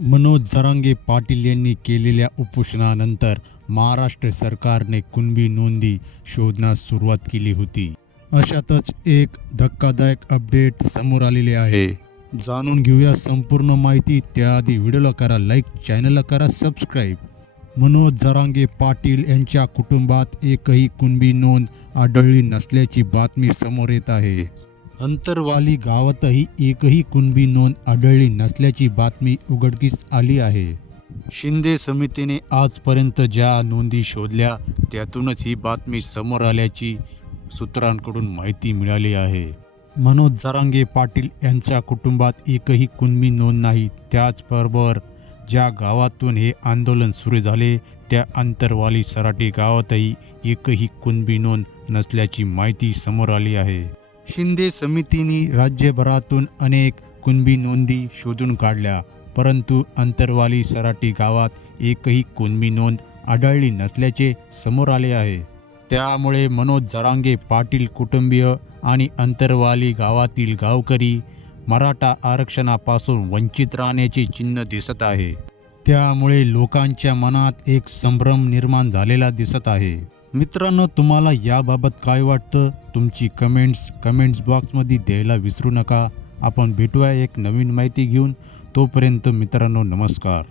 मनोज जरांगे पाटील यांनी केलेल्या उपोषणानंतर महाराष्ट्र सरकारने कुणबी नोंदी शोधण्यास सुरुवात केली होती. अशातच एक धक्कादायक अपडेट समोर आलेले आहे. जाणून घेऊया संपूर्ण माहिती. त्याआधी व्हिडिओला करा लाईक चॅनलला करा सबस्क्राईब. मनोज जरांगे पाटील यांच्या कुटुंबात एकही कुणबी नोंद आढळली नसल्याची बातमी समोर येत आहे. अंतरवाली गावातही एकही कुणबी नोंद आढळली नसल्याची बातमी उघडकीस आली आहे. शिंदे समितीने आजपर्यंत ज्या नोंदी शोधल्या त्यातूनच ही बातमी समोर आल्याची सूत्रांकडून माहिती मिळाली आहे. मनोज जरांगे पाटील यांच्या कुटुंबात एकही कुणबी नोंद नाही. त्याचबरोबर ज्या गावातून हे आंदोलन सुरू झाले त्या अंतरवाली सराटी गावातही एकही कुणबी नोंद नसल्याची माहिती समोर आली आहे. शिंदे समितीने राज्यभरातून अनेक कुणबी नोंदी शोधून काढल्या परंतु अंतरवाली सराटी गावात एकही कुणबी नोंद आढळली नसल्याचे समोर आले आहे. त्यामुळे मनोज जरांगे पाटील कुटुंबीय आणि अंतरवाली गावातील गावकरी मराठा आरक्षणापासून वंचित राहण्याचे चिन्ह दिसत आहे. त्यामुळे लोकांच्या मनात एक संभ्रम निर्माण झालेला दिसत आहे. मित्रांनो तुम्हाला याबाबत काय वाटतं? तुमची कमेंट्स कमेंट्स बॉक्समध्ये द्यायला विसरू नका. आपण भेटूया एक नवीन माहिती घेऊन. तोपर्यंत मित्रांनो नमस्कार.